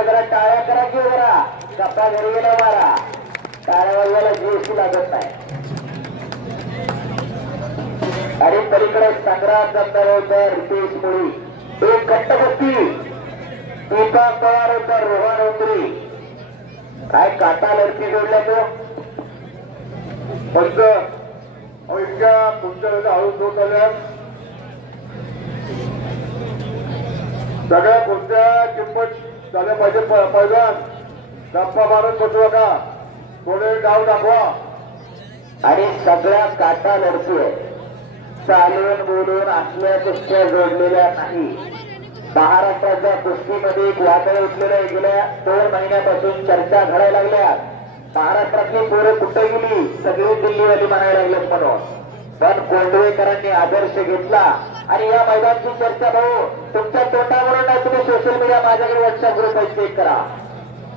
जरा टाळ्या करा की जरा गप्पा घरी गेला मारा टाळ्या वाजवायला जीएसटी लागत नाही. आणि पलीकडे संग्राम जमदार रितेश मुळी एक कट्टबस्ती दीपक पवार होता रोहन उंदरी काय काटा लढती जोडल्या तो पंच इतक्या तुमच्या हळूच होत आल्या सगळ्या कोणत्या किंमत झाल्या पाहिजे. पैलवान गप्पा मारत बसू नका थोडे डाव दाखवा. आणि सगळ्या काटा लढतोय चालून बोलून असल्या कुस्त्या जोडलेल्या नाही. महाराष्ट्राच्या कुस्तीमध्ये एक वादळ उठलेलं आहे. गेल्या 2 महिन्यापासून चर्चा घडायला लागल्या महाराष्ट्रातली पोरं कुठे गेली सगळी दिल्लीवाली म्हणायला लागलेत म्हणून. पण कोंडवेकरांनी आदर्श घेतला आणि या मैदानाची चर्चा भाऊ तुमच्या तोंडावरून नाही तुम्ही सोशल मीडिया माझ्याकडे व्हॉट्सअप ग्रुप चेक करा.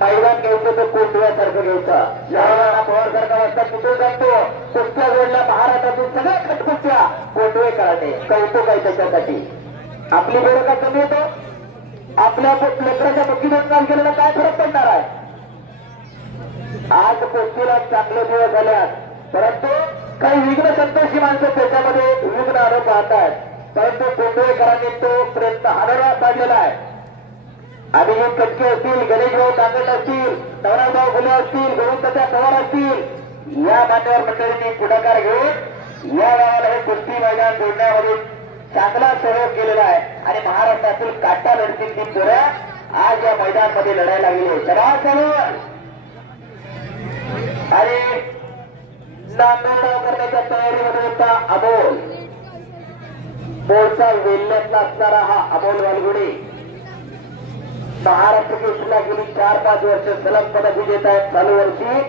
मैदान घ्यायचं तर कोंडव्यासारखं घ्यायचं या पवार सारखा वाजता कुठे जातो कुस्त्या जोडल्या महाराष्ट्रातून सगळ्या खटकुस्त्या कोंडवेकरांनी कौतुक आहे त्याच्यासाठी. आपली वेळ का कमी होतो आपल्या लेकराच्या बुद्धीवर काम केलेला काय फरक पडणार आहे. आज कुस्तीला चांगले दिवस झाल्यात परंतु काही विघ्न संतोषी माणसं त्याच्यामध्ये विघ्न आणून पाहतात. परंतु कोंडवेकरांनी तो प्रयत्न हाताला काढलेला आहे. अभिजित कटके असतील गणेशभाऊ तांगट असतील नवराभाऊ फुले असतील गोविंदच्या पवार असतील या मान्यवर मंडळींनी पुढाकार घेऊन या गावाला हे कुस्ती मैदान जोडण्यामध्ये चांगला सहयोग केलेला आहे. आणि महाराष्ट्रातील काटा लढतीची पोरं आज या मैदानामध्ये लढायला गेले. आणि नांदोडाव करण्याच्या तयारीमध्ये होता अमोल बोलचा वेल्ल्यातला असणारा हा अमोल वालगुडे महाराष्ट्र केसरीला गेली 4-5 वर्ष सलग पदक विजेता आहेत. चालू वर्षी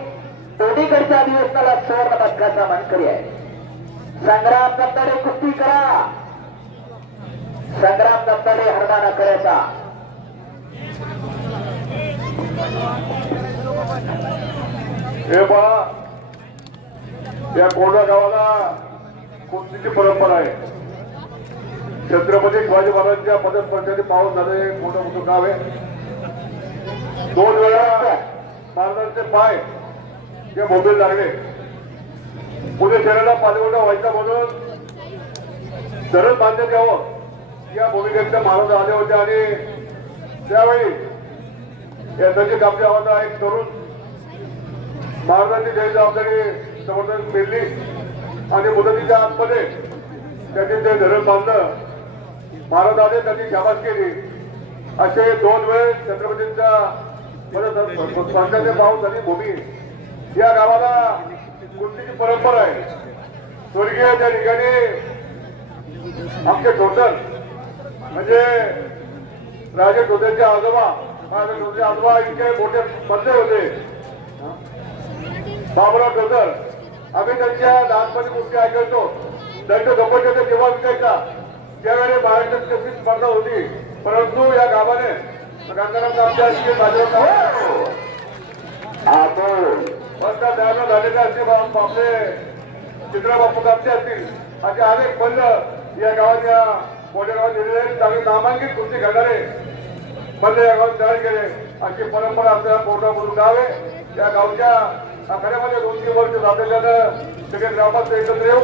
दोन्हीकडच्या अधिवेशनाला सुवर्ण पदकाचा मानकरी आहे. संग्राम दत्ताडे कुस्ती करा संग्राम दत्ताडे हरमाना करायचा. हे पहा या कोंढा गावाला कुस्तीची परंपरा आहे. छत्रपती शिवाजी महाराजांच्या पदस्पर्शाने पाऊस झाले मोठं मोठं गाव आहे. 2 वेळा महाराजांचे पाय जे भूमीला लागले पुणे शहराला पालवडा व्हायचा म्हणून धरण बांधण्यात यावं या भूमिकेचे महाराज आले होते. आणि त्यावेळी या नजीक आपल्या गावाचा एक तरुण महाराजांची जय जबाबदारी समर्थन मिळली आणि मुदतीच्या आतमध्ये त्यांनी ते धरण बांधलं. महाराज आले त्यांनी शाबास केली. असे 2 वेळेस छत्रपतींच्या स्पर्शाचे पाऊस आणि भूमी या गावाला कुस्तीची परंपरा आहे. स्वर्गीय त्या ठिकाणी आमचे टोटल म्हणजे राजे टोटेचे आजोबा इतके मोठे बंदे होते बाबुराव टोटर. आम्ही त्यांच्या लहानपणी कुस्ती ऐकायचो. दंड झोपटचा जेव्हा विकायचा त्यावेळी महाराष्ट्राची स्पर्धा होती. परंतु या गावाने झालेले असतील आपले चित्रबापू कापसे असतील असे अनेक बंद या गावाच्या मोठ्या गावात दिलेले आहेत. चांगले नामांकित कुस्ती घडणारे बंद या गावात तयार केले. अशी परंपरा आपल्याला पोटा म्हणून गाव आहे. या गावच्या आखाड्यामध्ये 2-3 वर्ष झालेल्यानं सगळे ग्रामस्थ एकत्र येऊन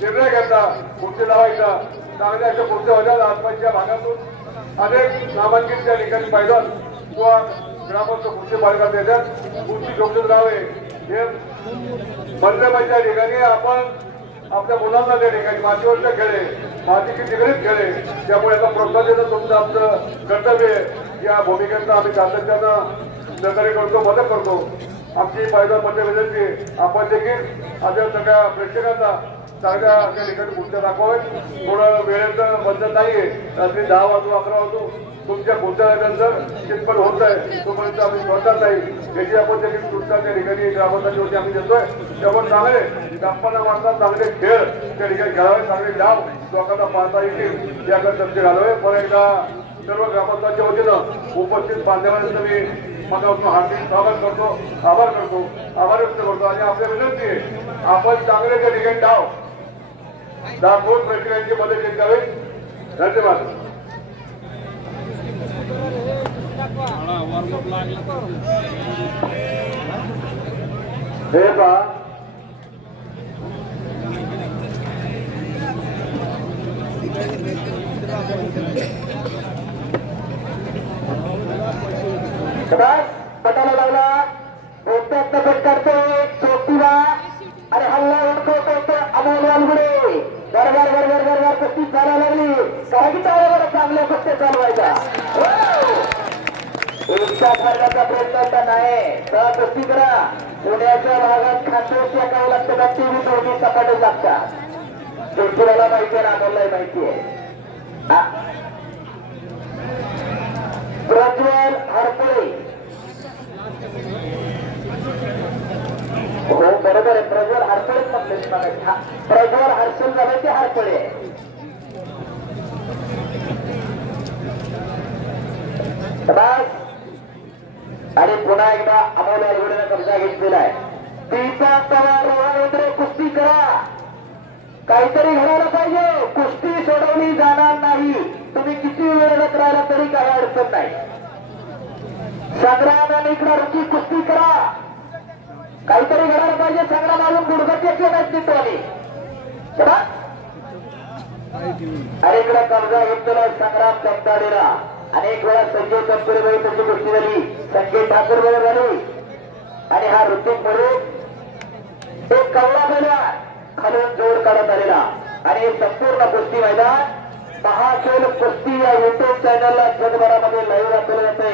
निर्णय घेतला कुस्ती लावायचा. चांगल्या अशा कुस्त्या होत्या. आसपासच्या भागातून अनेक नामांकित त्या ठिकाणी पैलवान किंवा ग्रामस्थ कुस्ती बाळगात येतात. कुस्ती जोखीम लावे हे बंदबाईच्या ठिकाणी आपण आपल्या मुलांना त्या ठिकाणी मातीवरच्या खेळे मातीची निगडीत खेळे त्यामुळे याचा प्रोत्साहन देणं तुमचं आमचं कर्तव्य आहे. या भूमिकेचा आम्ही सातत्यानं सहकार्य करतो मदत करतो. आमची पायदळ मध्ये विनंती आहे, आपण देखील आपल्या सगळ्या प्रेक्षकांना चांगल्या त्या ठिकाणी खुर्च्या दाखवावेत. थोडं वेळेचं बंधन नाहीये, रात्री 10 वाजू 11 वाजू तुमच्या खुर्च्यानंतर चितपट होत आहे तोपर्यंत आम्ही सोडणार नाही. याची आपण देखील सूचना त्या ठिकाणी ग्रामस्थांची वरती आम्ही देतोय. त्यामुळे चांगले गप्पांना मारता चांगले खेळ त्या ठिकाणी खेळावे, चांगले लाभ लोकांना पाहता येतील याकडे लक्ष घालावे. पण एकदा सर्व ग्रामस्थांच्या वतीनं उपस्थित माध्यमांचं मी मनापासून हार्दिक स्वागत करतो, आभार व्यक्त करतो. आणि आपल्या विनंती आहे, आपण चांगले त्या ठिकाणी दाखवून प्रेक्षकांची मदत घेत जावे. धन्यवाद. हे पहा, पटाला लागला कोणत्यात कट करतोय चोटीला आणि हल्ला उडकवतो अमोल वालगुडे. बरोबर कुस्ती चालायला लागली. काही टाळ्यावर चांगल्या कुस्त्या चालवायचा. एकटा ठरण्याचा प्रयत्न तर नाही. तर कुस्ती करा. पुण्याच्या भागात खातोच या लागतं टीव्ही दोन्ही सपाटे लागतात. चोटीला माहिती आहे, अमोललाही माहिती आहे. प्रज्वल हरपळे, हो बरोबर आहे, प्रज्वल हरपळेच म्हटले. प्रज्वल हर्षल झाले ते हरपळे. आणि पुन्हा एकदा अमोल वालगुडेने कब्जा घेतलेला आहे. दीपक पवार रवांद्रे कुस्ती करा. काहीतरी घडायला पाहिजे. कुस्ती सोडवली जाणार नाही. तुम्ही किती वेळेत राहिला तरी काही अडचण नाही. संग्रामाने इकडे रुची कुस्ती करा. काहीतरी घडायला पाहिजे. संग्राम अजून गुडघ्याचे केलं नेतृत्वाने. आणि इकडे कब्जा घेतलेला संग्राम कंटाळेला. अनेक वेळा संजय कंपनी मध्ये त्याची गोष्टी झाली. संजय ठाकूर बरोबर झाली. आणि हा ऋतिक बरोबर एक कवळा पहिला खालून जोड काढत आलेला. आणि संपूर्ण कुस्ती मैदान महाखेल कुस्ती या युट्यूब चॅनलला जगभरामध्ये लाईव्ह दाखवलं जाते.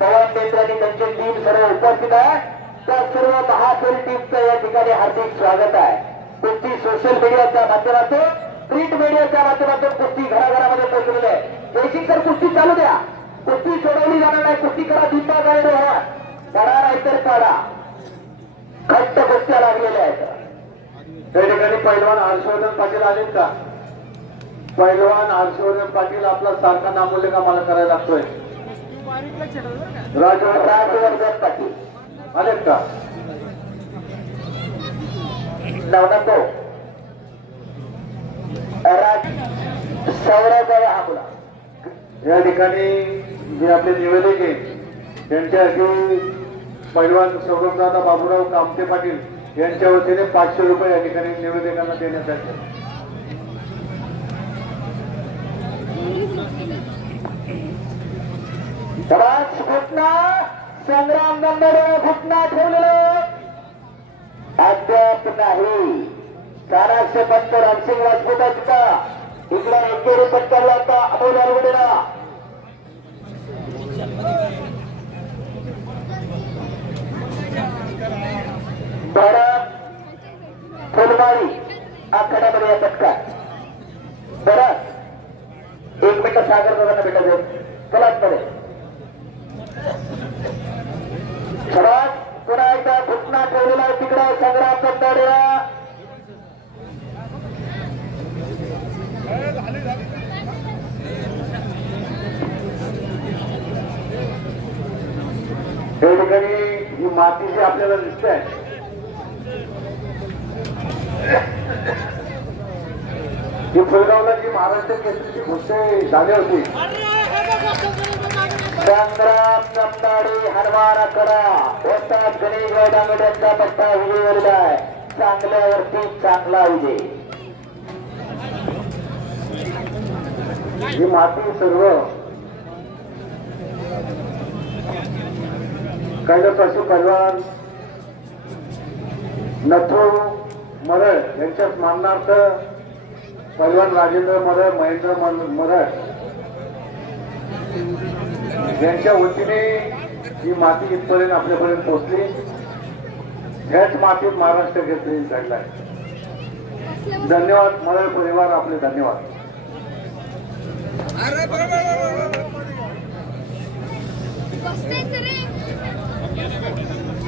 पवन नेत्रे आणि त्यांची टीम सर्व उपस्थित आहे. त्या सर्व महाखेल टीमचं या ठिकाणी हार्दिक स्वागत आहे. कुस्ती सोशल मीडियाच्या माध्यमातून, प्रिंट मीडियाच्या माध्यमातून कुस्ती घराघरामध्ये पोहोचलेली आहे. जयसिंग कुस्ती चालू द्या. कुस्ती सोडवली जाणार नाही. कुस्ती करा. दीपक आणि रोहन पडा नाही तर पडा. खट्ट कुस्त्या लागलेल्या आहेत. त्या ठिकाणी पैलवान हर्षवर्धन पाटील आलेत का? पैलवान हर्षवर्धन पाटील आपला सारखा नामोल्लेख आम्हाला करायला लागतोय. राजवर्धन पाटील आलेत का? नवनाथो सौरभ हा मुला. या ठिकाणी जे आपले निवेदक आहे त्यांच्यासाठी पैलवान सौरभदादा बाबूराव कामते पाटील यांच्या वतीने 500 रुपये या ठिकाणी निवेदकांना देण्यासाठी. घटना संग्राम गंधर्व घटना ठेवलेलं अद्याप नाही. 475 रणसिंग राजपूताचा इकडे एकेरी पटकावला होता अमोल वालगुडेला. भरत फुलमाळी आखाड्यामध्ये या पटकात. भरत 1 मिनिट सागर दादांना भेटायचे. चला मध्ये सर्वात पुन्हा एकदा घटना ठेवलेला आहे तिकडे संग्राम कंटाळेला. त्या ठिकाणी ही माती जी आपल्याला दिसते ही फुलगावला जी महाराष्ट्र केसरीची घोषणा झाली होती. संग्राम कंटाळे हरवार आकडा वस्ताद गणेशराव दांगड्यांचा पट्टा विजय झालेला आहे. चांगल्यावरती चांगला विजय. ही माती सर्व कैलासवासी पैलवान नथू मरळ यांच्या स्मरणार्थ पैलवान राजेंद्र मरळ, महेंद्र मरळ यांच्या वतीने ही माती इथपर्यंत आपल्यापर्यंत पोहोचली. ह्याच मातीत महाराष्ट्र केसरी चढलाय. धन्यवाद मदर परिवार, आपले धन्यवाद.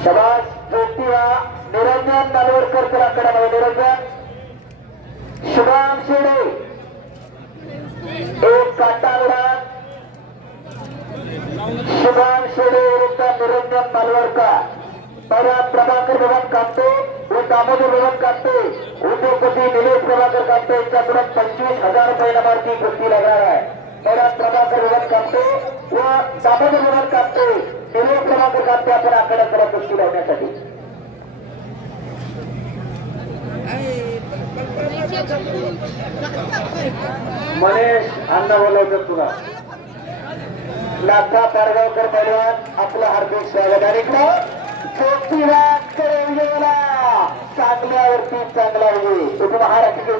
शबास ज्योतिबा निरंजन नालवडकर कलाकारामध्ये निरंजन. शुभम शेडे एक काटा विराट. शुभम शेडे विरुद्ध निरंजन नालवडकर. पहिला प्रभाकर भवन कापते व दामोदर भवन कापते. उद्योगपती निलेश प्रभाकर कापते यांच्याकडून 25,000 रुपये नंबरची कुस्ती लागणार आहे. पहिला प्रभाकर भवन कापते व दामोदर भवन कापते. निलेश प्रभाकर कापते आपण आकड्याकडे कुस्ती लावण्यासाठी. मनेश अण्णा बोलवतात तुला. नाथा पारगावकर पैलवान आपलं हार्दिक स्वागत. आणि ज्योतिबा करंजेला चांगल्यावरती चांगला विजय. महाराष्ट्र